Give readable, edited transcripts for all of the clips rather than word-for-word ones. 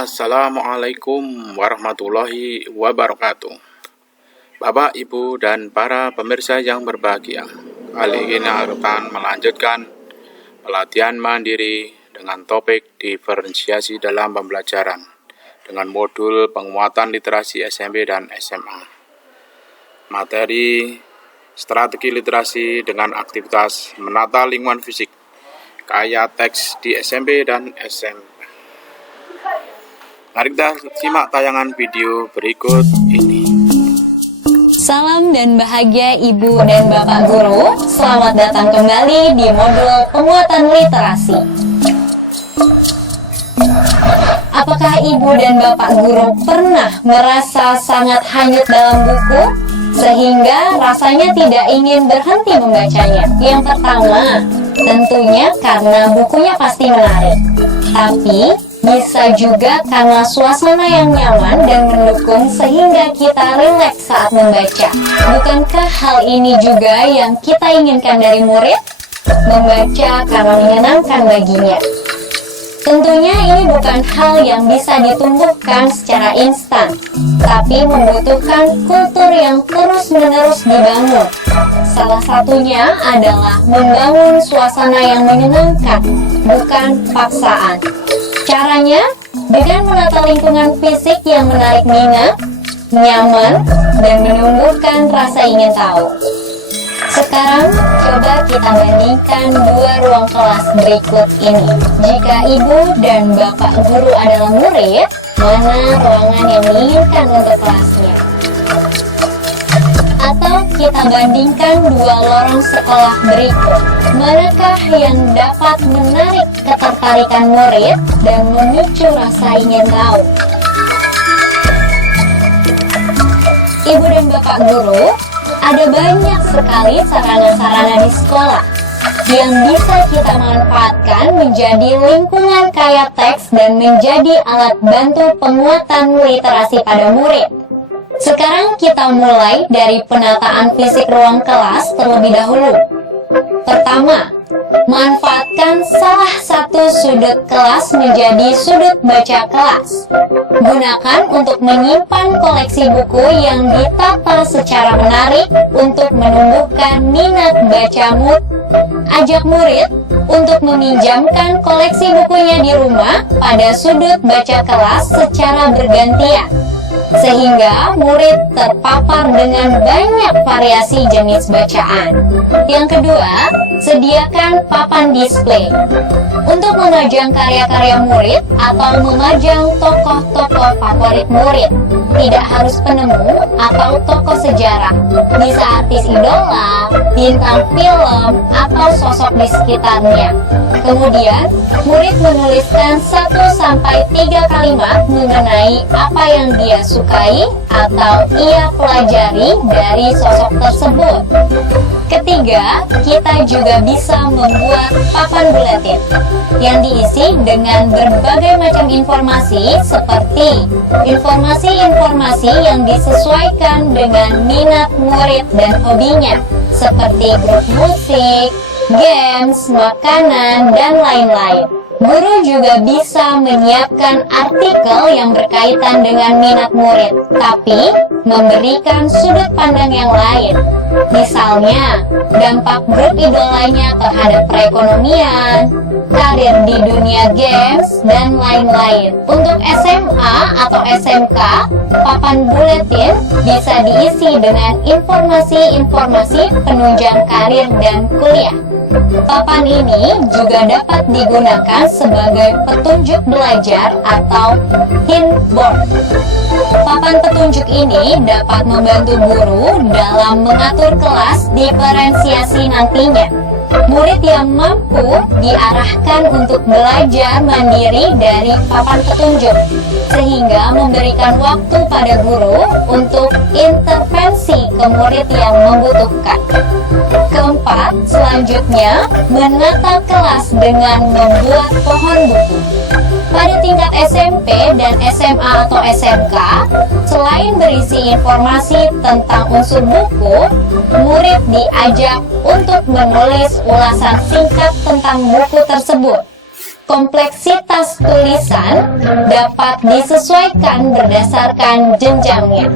Assalamualaikum warahmatullahi wabarakatuh. Bapak, Ibu, dan para pemirsa yang berbahagia, kali ini akan melanjutkan pelatihan mandiri dengan topik diferensiasi dalam pembelajaran dengan modul penguatan literasi SMP dan SMA. Materi strategi literasi dengan aktivitas menata lingkungan fisik, kaya teks di SMP dan SMA. Mari kita simak tayangan video berikut ini. Salam dan bahagia Ibu dan Bapak Guru. Selamat datang kembali di modul penguatan literasi. Apakah Ibu dan Bapak Guru pernah merasa sangat hanyut dalam buku sehingga rasanya tidak ingin berhenti membacanya? Yang pertama, tentunya karena bukunya pasti menarik. Tapi bisa juga karena suasana yang nyaman dan mendukung sehingga kita rileks saat membaca. Bukankah hal ini juga yang kita inginkan dari murid? Membaca karena menyenangkan baginya. Tentunya ini bukan hal yang bisa ditumbuhkan secara instan, tapi membutuhkan kultur yang terus-menerus dibangun. Salah satunya adalah membangun suasana yang menyenangkan, bukan paksaan. Caranya dengan menata lingkungan fisik yang menarik minat, nyaman, dan menumbuhkan rasa ingin tahu. Sekarang, coba kita bandingkan dua ruang kelas berikut ini. Jika Ibu dan Bapak Guru adalah murid, mana ruangan yang diinginkan untuk kelasnya? Atau kita bandingkan dua lorong sekolah berikut. Manakah yang dapat menarik ketertarikan murid dan memicu rasa ingin tahu? Ibu dan Bapak Guru, ada banyak sekali sarana-sarana di sekolah yang bisa kita manfaatkan menjadi lingkungan kaya teks dan menjadi alat bantu penguatan literasi pada murid. Sekarang kita mulai dari penataan fisik ruang kelas terlebih dahulu. Pertama, manfaatkan salah satu sudut kelas menjadi sudut baca kelas. Gunakan untuk menyimpan koleksi buku yang ditata secara menarik untuk menumbuhkan minat bacamu. Ajak murid untuk meminjamkan koleksi bukunya di rumah pada sudut baca kelas secara bergantian, sehingga murid terpapar dengan banyak variasi jenis bacaan. Yang kedua, sediakan papan display untuk memajang karya-karya murid atau memajang tokoh-tokoh favorit murid. Tidak harus penemu atau tokoh sejarah, bisa artis idola, bintang film, atau sosok di sekitarnya. Kemudian, murid menuliskan 1-3 kalimat mengenai apa yang dia sukai atau ia pelajari dari sosok tersebut. Ketiga, kita juga bisa membuat papan buletin yang diisi dengan berbagai macam informasi seperti informasi-informasi yang disesuaikan dengan minat murid dan hobinya, seperti grup musik, games, makanan, dan lain-lain. Guru juga bisa menyiapkan artikel yang berkaitan dengan minat murid, tapi memberikan sudut pandang yang lain. Misalnya, dampak grup idolanya terhadap perekonomian, karir di dunia games, dan lain-lain. Untuk SMA atau SMK, papan buletin bisa diisi dengan informasi-informasi penunjang karir dan kuliah. Papan ini juga dapat digunakan sebagai petunjuk belajar atau hint board. Papan petunjuk ini dapat membantu guru dalam mengatur kelas diferensiasi nantinya. Murid yang mampu diarahkan untuk belajar mandiri dari papan petunjuk, sehingga memberikan waktu pada guru untuk intervensi ke murid yang membutuhkan. Keempat, selanjutnya, menata kelas dengan membuat pohon buku. Pada tingkat SMP dan SMA atau SMK, selain berisi informasi tentang unsur buku, murid diajak untuk menulis ulasan singkat tentang buku tersebut. kompleksitas tulisan dapat disesuaikan berdasarkan jenjangnya.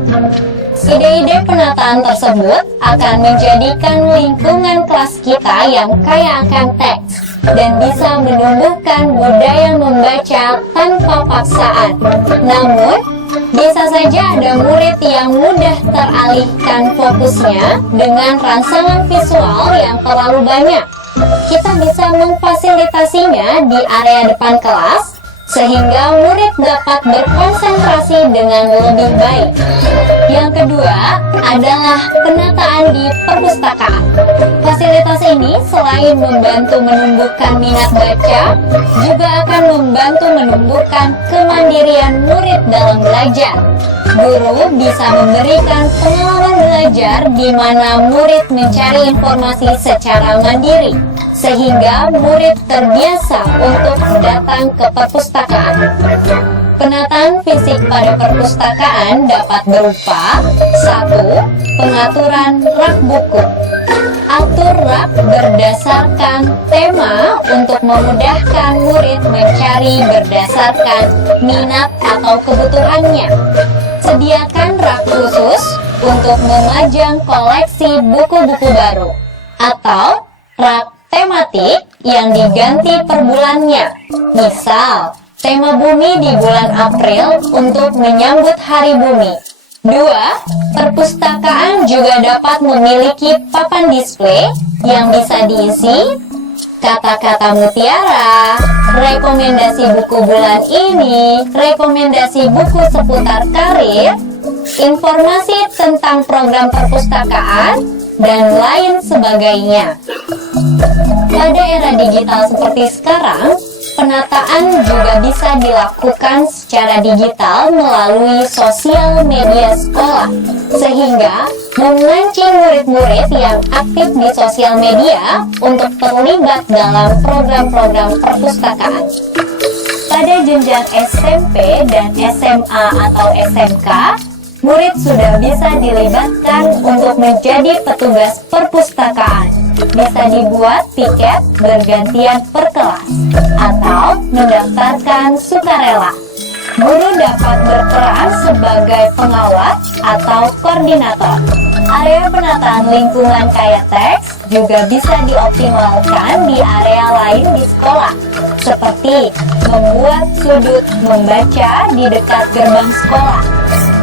Ide-ide penataan tersebut akan menjadikan lingkungan kelas kita yang kaya akan teks dan bisa menumbuhkan budaya membaca tanpa paksaan. Namun, bisa saja ada murid yang mudah teralihkan fokusnya dengan rangsangan visual yang terlalu banyak. Kita bisa memfasilitasinya di area depan kelas, sehingga murid dapat berkonsentrasi dengan lebih baik. Yang kedua adalah penataan di perpustakaan. Fasilitas ini selain membantu menumbuhkan minat baca, juga akan membantu menumbuhkan kemandirian murid dalam belajar. Guru bisa memberikan pengalaman belajar di mana murid mencari informasi secara mandiri, sehingga murid terbiasa untuk datang ke perpustakaan. Penataan fisik pada perpustakaan dapat berupa 1. Pengaturan rak buku. Atur rak berdasarkan tema untuk memudahkan murid mencari berdasarkan minat atau kebutuhannya. Sediakan rak khusus untuk memajang koleksi buku-buku baru, atau rak tematik yang diganti per bulannya. Misal, tema bumi di bulan April untuk menyambut Hari Bumi. 2. Perpustakaan juga dapat memiliki papan display yang bisa diisi kata-kata mutiara, rekomendasi buku bulan ini, rekomendasi buku seputar karir, informasi tentang program perpustakaan, dan lain sebagainya. Pada era digital seperti sekarang, penataan juga bisa dilakukan secara digital melalui sosial media sekolah, sehingga memancing murid-murid yang aktif di sosial media untuk terlibat dalam program-program perpustakaan. Pada jenjang SMP dan SMA atau SMK, murid sudah bisa dilibatkan untuk menjadi petugas perpustakaan. Bisa dibuat tiket bergantian per kelas atau mendaftarkan sukarela. Guru dapat berperan sebagai pengawas atau koordinator. Area penataan lingkungan kaya teks juga bisa dioptimalkan di area lain di sekolah, seperti membuat sudut membaca di dekat gerbang sekolah.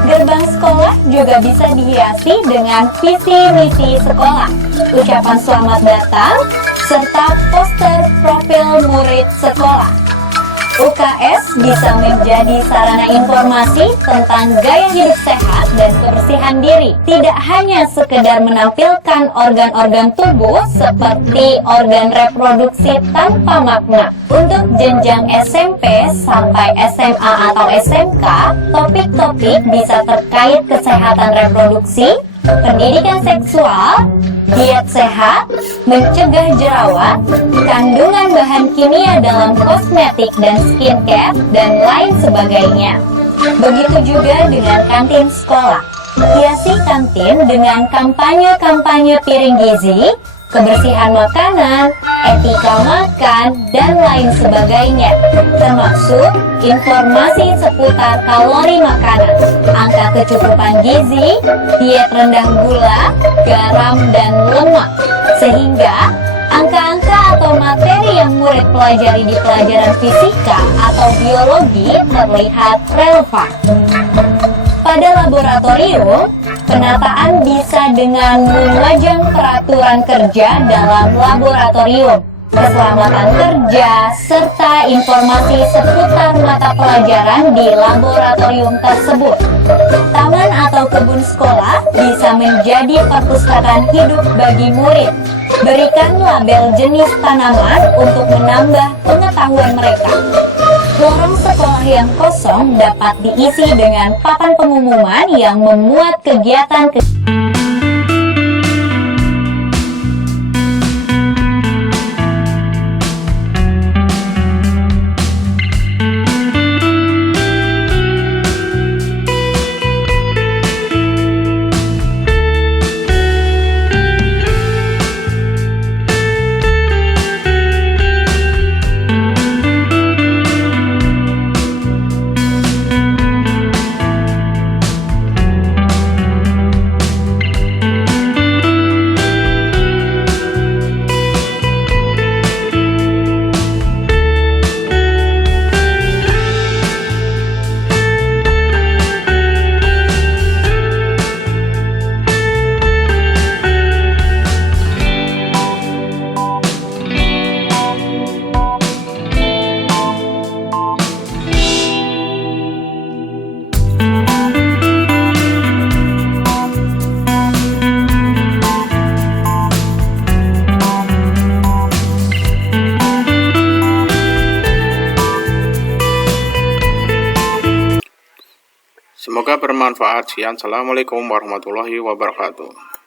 Gerbang sekolah juga bisa dihiasi dengan visi misi sekolah, ucapan selamat datang, serta poster profil murid sekolah. UKS bisa menjadi sarana informasi tentang gaya hidup sehat dan kebersihan diri. Tidak hanya sekedar menampilkan organ-organ tubuh seperti organ reproduksi tanpa makna. Untuk jenjang SMP sampai SMA atau SMK, topik-topik bisa terkait kesehatan reproduksi, pendidikan seksual, diet sehat, mencegah jerawat, kandungan bahan kimia dalam kosmetik dan skincare, dan lain sebagainya. Begitu juga dengan kantin sekolah. Hiasi kantin dengan kampanye-kampanye piring gizi, kebersihan makanan, etika makan, dan lain sebagainya, termasuk informasi seputar kalori makanan, angka kecukupan gizi, diet rendah gula, garam, dan lemak, sehingga angka-angka atau materi yang murid pelajari di pelajaran fisika atau biologi terlihat relevan. Pada laboratorium, penataan bisa dengan memajang peraturan kerja dalam laboratorium, keselamatan kerja, serta informasi seputar mata pelajaran di laboratorium tersebut. Taman atau kebun sekolah bisa menjadi perpustakaan hidup bagi murid. Berikan label jenis tanaman untuk menambah pengetahuan mereka. Lorong sekolah yang kosong dapat diisi dengan papan pengumuman yang memuat kegiatan Semoga bermanfaat. Sekian, Assalamualaikum warahmatullahi wabarakatuh.